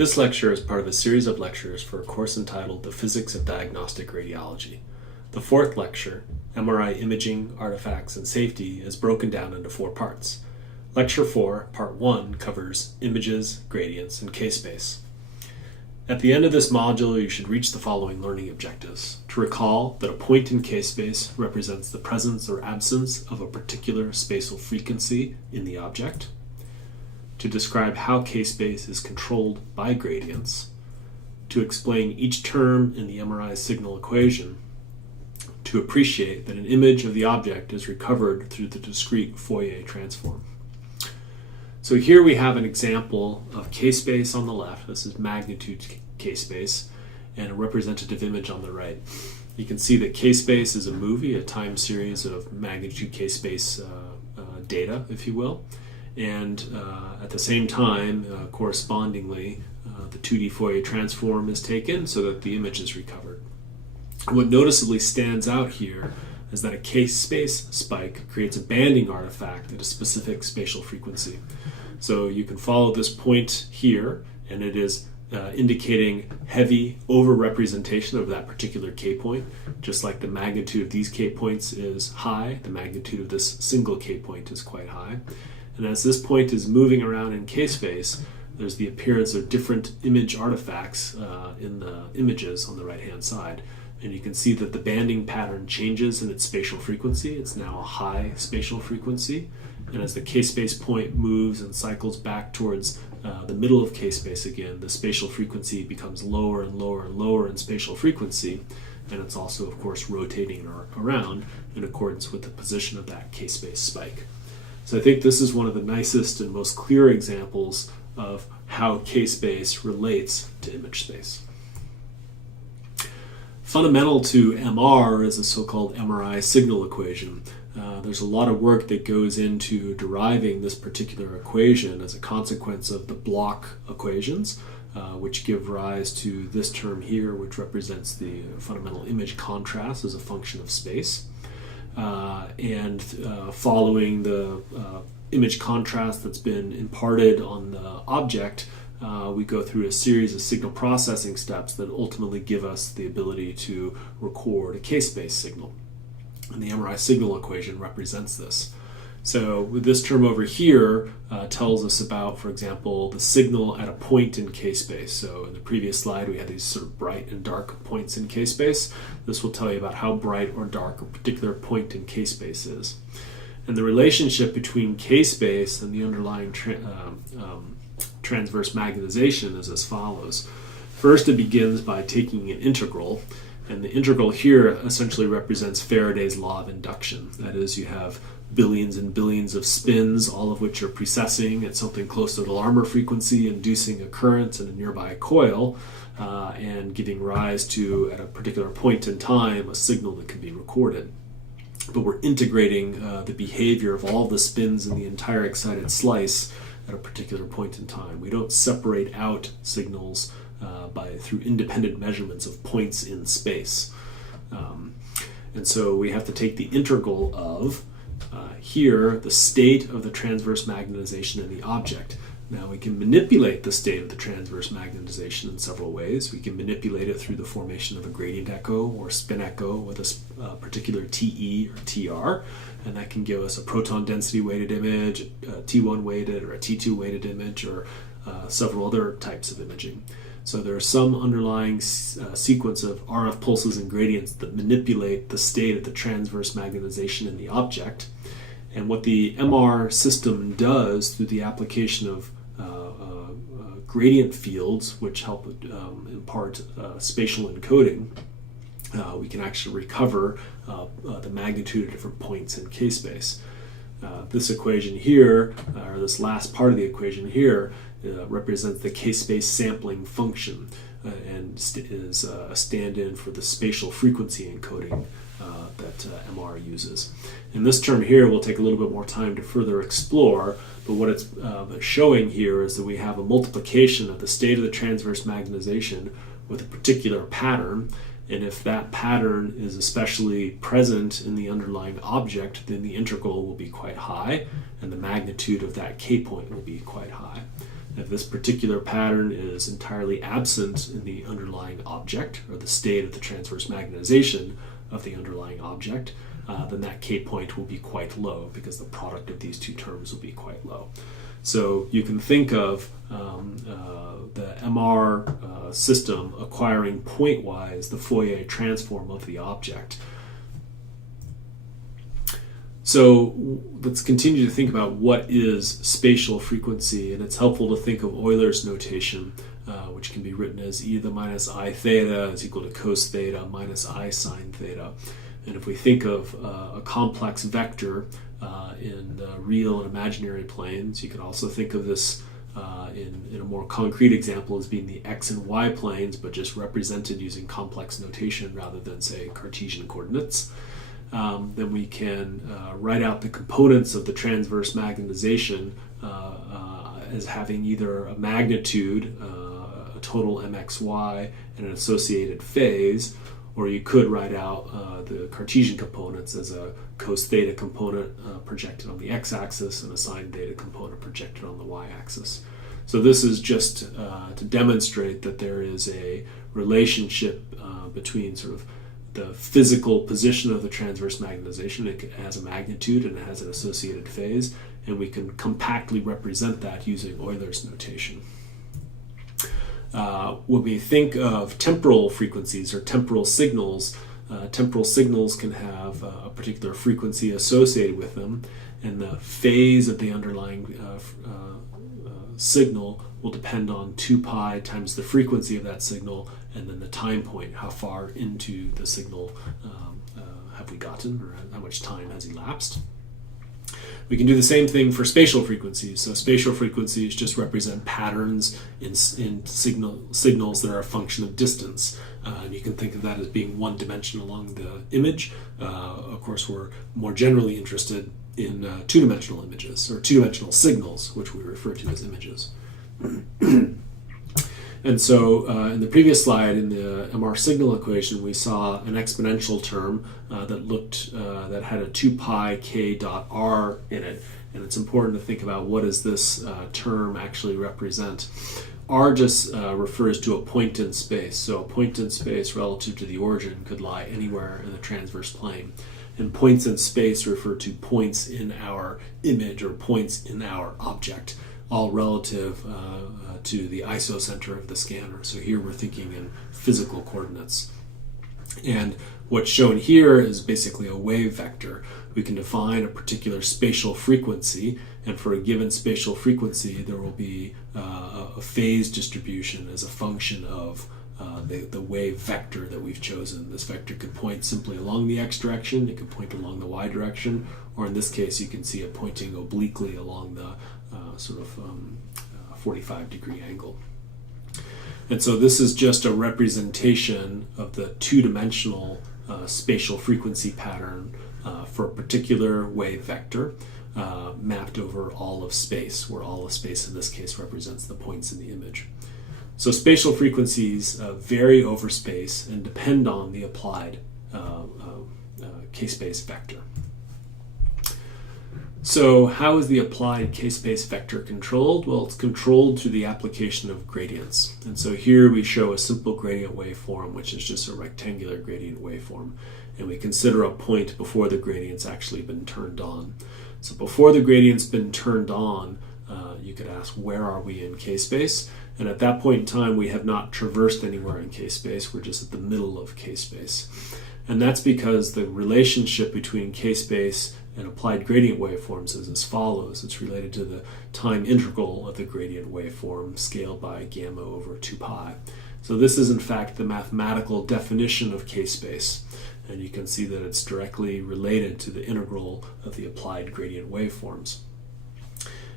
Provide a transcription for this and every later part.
This lecture is part of a series of lectures for a course entitled The Physics of Diagnostic Radiology. The fourth lecture, MRI Imaging, Artifacts, and Safety, is broken down into 4 parts. Lecture 4, Part 1, covers images, gradients, and K-space. At the end of this module, you should reach the following learning objectives. To recall that a point in K-space represents the presence or absence of a particular spatial frequency in the object. To describe how K-space is controlled by gradients. To explain each term in the MRI Signal Equation. To appreciate that an image of the object is recovered through the discrete Fourier transform. So here we have an example of K-space on the left. This is magnitude K-space, and a representative image on the right. You can see that K-space is a movie, a time series of magnitude K-space data, if you will. And at the same time, correspondingly, the 2D Fourier transform is taken so that the image is recovered. What noticeably stands out here is that a K-space spike creates a banding artifact at a specific spatial frequency. So you can follow this point here, and it is indicating heavy over-representation of that particular K point. Just like the magnitude of these K points is high, the magnitude of this single K point is quite high. And as this point is moving around in K-space, there's the appearance of different image artifacts in the images on the right-hand side. And you can see that the banding pattern changes in its spatial frequency. It's now a high spatial frequency. And as the K-space point moves and cycles back towards the middle of K-space again, the spatial frequency becomes lower and lower and lower in spatial frequency. And it's also, of course, rotating around in accordance with the position of that K-space spike. So I think this is one of the nicest and most clear examples of how K-space relates to image space. Fundamental to MR is a so-called MRI Signal Equation. There's a lot of work that goes into deriving this particular equation as a consequence of the block equations, which give rise to this term here, which represents the fundamental image contrast as a function of space. Following the image contrast that's been imparted on the object, we go through a series of signal processing steps that ultimately give us the ability to record a K-space signal. And the MRI Signal Equation represents this. So with this term over here tells us about, for example, the signal at a point in K-space. So in the previous slide we had these sort of bright and dark points in K-space. This will tell you about how bright or dark a particular point in K-space is. And the relationship between K-space and the underlying transverse magnetization is as follows. First, it begins by taking an integral. And the integral here essentially represents Faraday's law of induction. That is, you have billions and billions of spins, all of which are precessing at something close to the Larmor frequency, inducing a current in a nearby coil, and giving rise to, at a particular point in time, a signal that can be recorded. But we're integrating the behavior of all the spins in the entire excited slice at a particular point in time. We don't separate out signals through independent measurements of points in space. And so we have to take the integral of here the state of the transverse magnetization in the object. Now we can manipulate the state of the transverse magnetization in several ways. We can manipulate it through the formation of a gradient echo or spin echo with a particular TE or TR, and that can give us a proton density weighted image, a T1 weighted or a T2 weighted image, or several other types of imaging. So there are some underlying sequence of RF pulses and gradients that manipulate the state of the transverse magnetization in the object. And what the MR system does through the application of gradient fields, which help impart spatial encoding, we can actually recover the magnitude of different points in K-space. This equation here, or this last part of the equation here, represents the K-space sampling function and is a stand-in for the spatial frequency encoding that MR uses. And this term here will take a little bit more time to further explore, but what it's showing here is that we have a multiplication of the state of the transverse magnetization with a particular pattern, and if that pattern is especially present in the underlying object, then the integral will be quite high, and the magnitude of that K point will be quite high. If this particular pattern is entirely absent in the underlying object, or the state of the transverse magnetization of the underlying object, then that K point will be quite low because the product of these two terms will be quite low. So you can think of the MR system acquiring pointwise the Fourier transform of the object. So let's continue to think about what is spatial frequency, and it's helpful to think of Euler's notation, which can be written as e to the minus I theta is equal to cos theta minus I sine theta. And if we think of a complex vector in real and imaginary planes, you can also think of this in a more concrete example as being the x and y planes, but just represented using complex notation rather than, say, Cartesian coordinates. Then we can write out the components of the transverse magnetization as having either a magnitude, a total mxy, and an associated phase, or you could write out the Cartesian components as a cos theta component projected on the x-axis and a sine theta component projected on the y-axis. So this is just to demonstrate that there is a relationship between sort of the physical position of the transverse magnetization. It has a magnitude and it has an associated phase, and we can compactly represent that using Euler's notation. When we think of temporal frequencies or temporal signals can have a particular frequency associated with them, and the phase of the underlying signal will depend on 2 pi times the frequency of that signal, and then the time point, how far into the signal have we gotten, or how much time has elapsed. We can do the same thing for spatial frequencies. So spatial frequencies just represent patterns in signals that are a function of distance. And you can think of that as being one dimension along the image. Of course, we're more generally interested in two-dimensional images, or two-dimensional signals, which we refer to as images. And so in the previous slide, in the MR signal equation, we saw an exponential term that had a 2 pi k dot r in it. And it's important to think about what does this term actually represent. R just refers to a point in space. So a point in space relative to the origin could lie anywhere in the transverse plane. And points in space refer to points in our image or points in our object, all relative to the isocenter of the scanner. So here we're thinking in physical coordinates. And what's shown here is basically a wave vector. We can define a particular spatial frequency, and for a given spatial frequency there will be a phase distribution as a function of the wave vector that we've chosen. This vector could point simply along the x direction, it could point along the y direction, or in this case you can see it pointing obliquely along the 45-degree angle. And so this is just a representation of the two-dimensional spatial frequency pattern for a particular wave vector mapped over all of space, where all of space in this case represents the points in the image. So spatial frequencies vary over space and depend on the applied k-space vector. So how is the applied k-space vector controlled? Well, it's controlled through the application of gradients. And so here we show a simple gradient waveform, which is just a rectangular gradient waveform. And we consider a point before the gradient's actually been turned on. So before the gradient's been turned on, you could ask, where are we in k-space? And at that point in time, we have not traversed anywhere in k-space. We're just at the middle of k-space. And that's because the relationship between k-space and applied gradient waveforms is as follows. It's related to the time integral of the gradient waveform scaled by gamma over 2 pi. So this is in fact the mathematical definition of k-space. And you can see that it's directly related to the integral of the applied gradient waveforms.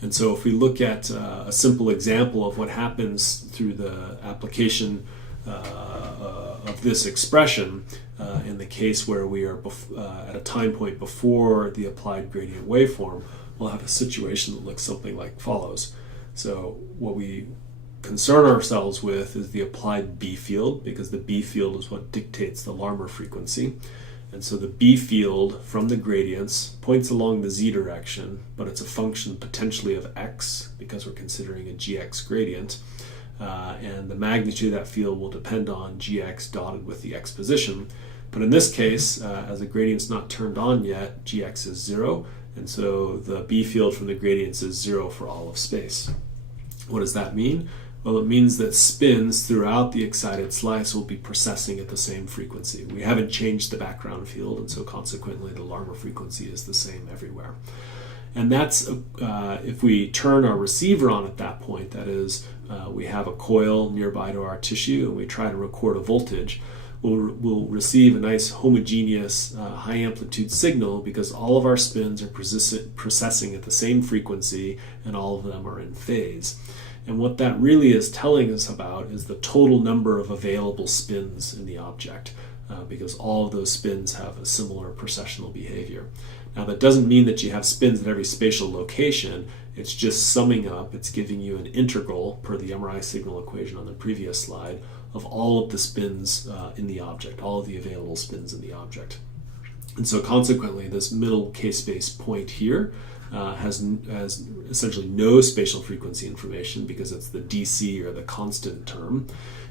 And so if we look at a simple example of what happens through the application of this expression, in the case where we are at a time point before the applied gradient waveform, we'll have a situation that looks something like follows. So what we concern ourselves with is the applied B field, because the B field is what dictates the Larmor frequency. And so the B field from the gradients points along the z direction, but it's a function potentially of x because we're considering a gx gradient. And the magnitude of that field will depend on gx dotted with the x position. But in this case, as the gradient's not turned on yet, gx is 0, and so the B field from the gradients is 0 for all of space. What does that mean? Well, it means that spins throughout the excited slice will be precessing at the same frequency. We haven't changed the background field, and so consequently the Larmor frequency is the same everywhere. And that's if we turn our receiver on at that point, that is, we have a coil nearby to our tissue and we try to record a voltage, we'll receive a nice homogeneous high amplitude signal because all of our spins are precessing at the same frequency and all of them are in phase. And what that really is telling us about is the total number of available spins in the object, because all of those spins have a similar precessional behavior. Now that doesn't mean that you have spins at every spatial location, it's just summing up, it's giving you an integral per the MRI signal equation on the previous slide of all of the spins in the object, all of the available spins in the object. And so consequently this middle k-space point here has essentially no spatial frequency information because it's the DC or the constant term.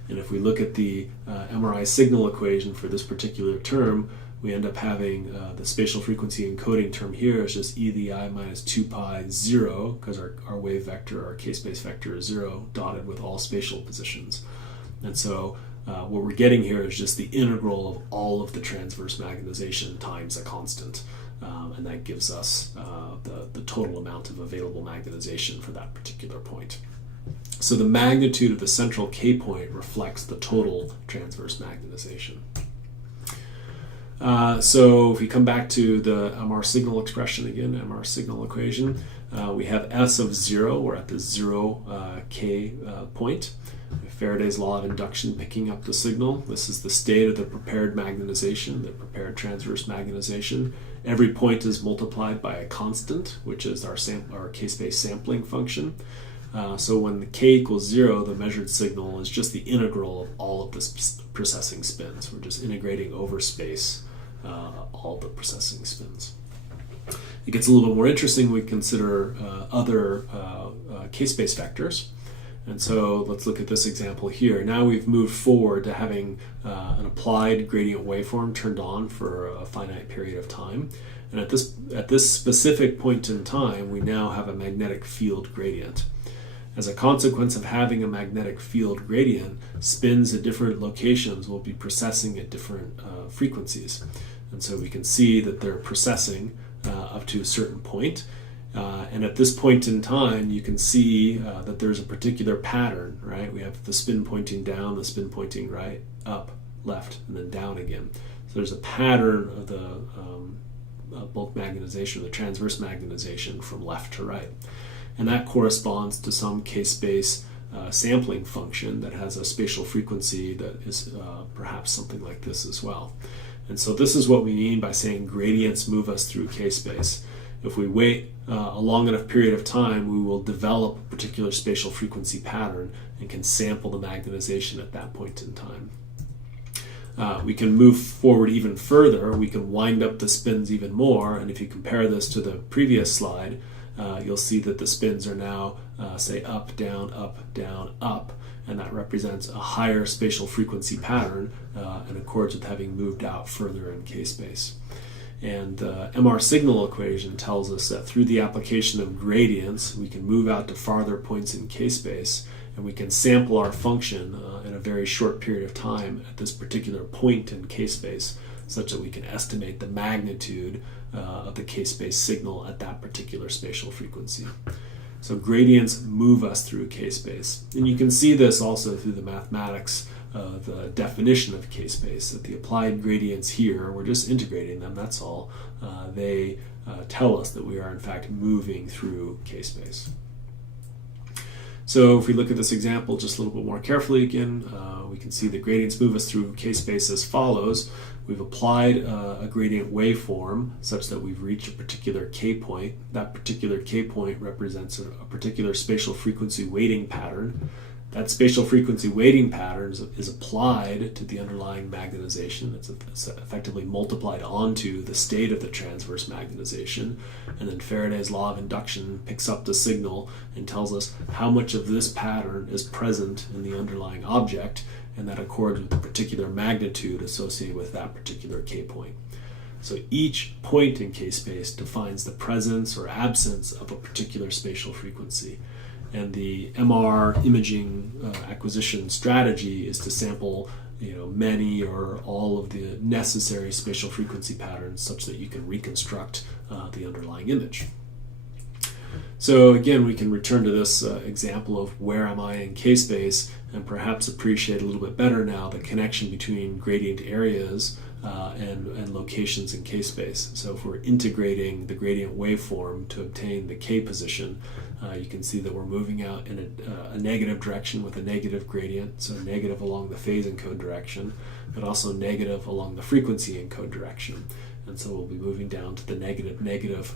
And if we look at the MRI signal equation for this particular term, we end up having the spatial frequency encoding term here is just e to the I minus 2 pi 0, because our wave vector, our k-space vector is 0, dotted with all spatial positions. And so what we're getting here is just the integral of all of the transverse magnetization times a constant. And that gives us the total amount of available magnetization for that particular point. So the magnitude of the central K point reflects the total transverse magnetization. So if we come back to the MR signal expression again, MR signal equation, we have S of 0, we're at the 0 K point. Faraday's law of induction picking up the signal. This is the state of the prepared magnetization, the prepared transverse magnetization. Every point is multiplied by a constant, which is our k-space sampling function. So when the k equals 0, the measured signal is just the integral of all of the precessing spins. We're just integrating over space all the precessing spins. It gets a little bit more interesting. We consider other k-space vectors. And so let's look at this example here. Now we've moved forward to having an applied gradient waveform turned on for a finite period of time. And at this specific point in time, we now have a magnetic field gradient. As a consequence of having a magnetic field gradient, spins at different locations will be precessing at different frequencies. And so we can see that they're precessing up to a certain point. And at this point in time, you can see that there's a particular pattern, right? We have the spin pointing down, the spin pointing right, up, left, and then down again. So there's a pattern of the bulk magnetization, the transverse magnetization from left to right. And that corresponds to some k-space sampling function that has a spatial frequency that is perhaps something like this as well. And so this is what we mean by saying gradients move us through k-space. If we wait a long enough period of time, we will develop a particular spatial frequency pattern and can sample the magnetization at that point in time. We can move forward even further. We can wind up the spins even more, and if you compare this to the previous slide, you'll see that the spins are now, say, up, down, up, and that represents a higher spatial frequency pattern and accords with having moved out further in k-space. And the MR signal equation tells us that through the application of gradients, we can move out to farther points in k-space, and we can sample our function in a very short period of time at this particular point in k-space, such that we can estimate the magnitude of the k-space signal at that particular spatial frequency. So gradients move us through k-space. And you can see this also through the mathematics of the definition of k-space, that the applied gradients here, we're just integrating them, that's all. They tell us that we are in fact moving through k-space. So if we look at this example just a little bit more carefully again, we can see the gradients move us through k-space as follows. We've applied a gradient waveform such that we've reached a particular k point. That particular k point represents a particular spatial frequency weighting pattern. That spatial frequency weighting pattern is applied to the underlying magnetization. It's effectively multiplied onto the state of the transverse magnetization. And then Faraday's law of induction picks up the signal and tells us how much of this pattern is present in the underlying object, and that accords with the particular magnitude associated with that particular K point. So each point in K-space defines the presence or absence of a particular spatial frequency. And the MR imaging acquisition strategy is to sample many or all of the necessary spatial frequency patterns such that you can reconstruct the underlying image. So again, we can return to this example of where am I in K-space and perhaps appreciate a little bit better now the connection between gradient areas and locations in K-space. So if we're integrating the gradient waveform to obtain the K position, you can see that we're moving out in a negative direction with a negative gradient, so negative along the phase encode direction, but also negative along the frequency encode direction. And so we'll be moving down to the negative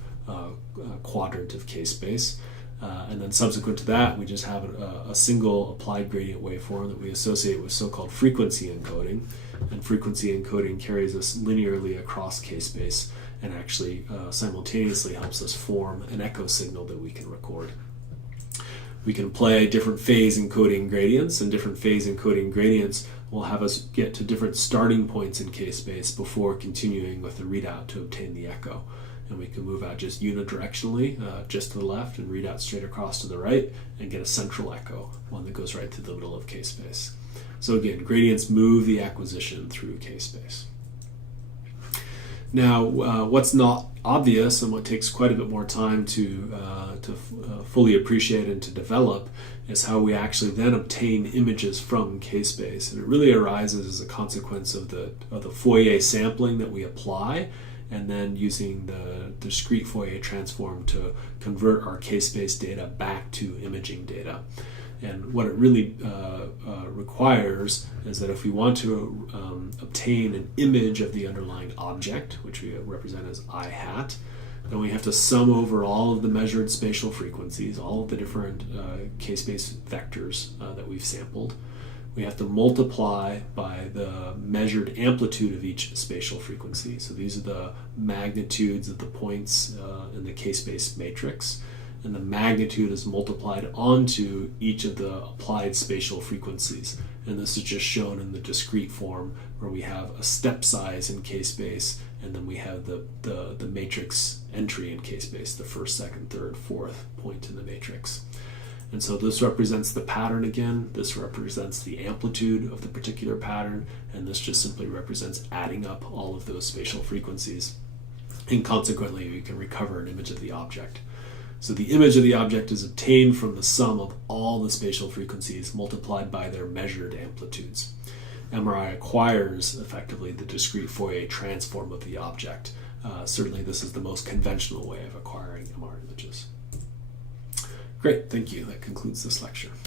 quadrant of K-space. And then subsequent to that, we just have a single applied gradient waveform that we associate with so-called frequency encoding. And frequency encoding carries us linearly across K-space and actually simultaneously helps us form an echo signal that we can record. We can play different phase encoding gradients, and different phase encoding gradients will have us get to different starting points in K-space before continuing with the readout to obtain the echo. And we can move out just unidirectionally, just to the left, and read out straight across to the right, and get a central echo, one that goes right through the middle of K-space. So again, gradients move the acquisition through K-space. Now, what's not obvious and what takes quite a bit more time to fully appreciate and to develop is how we actually then obtain images from K-space. And it really arises as a consequence of the Fourier sampling that we apply, and then using the discrete Fourier transform to convert our K-space data back to imaging data. And what it really requires is that if we want to obtain an image of the underlying object, which we represent as I hat, then we have to sum over all of the measured spatial frequencies, all of the different K-space vectors that we've sampled. We have to multiply by the measured amplitude of each spatial frequency. So these are the magnitudes of the points in the K-space matrix. And the magnitude is multiplied onto each of the applied spatial frequencies. And this is just shown in the discrete form, where we have a step size in K-space, and then we have the matrix entry in K-space, the first, second, third, fourth point in the matrix. And so this represents the pattern again, this represents the amplitude of the particular pattern, and this just simply represents adding up all of those spatial frequencies. And consequently, we can recover an image of the object. So the image of the object is obtained from the sum of all the spatial frequencies multiplied by their measured amplitudes. MRI acquires effectively the discrete Fourier transform of the object. Certainly this is the most conventional way of acquiring MR images. Great, thank you. That concludes this lecture.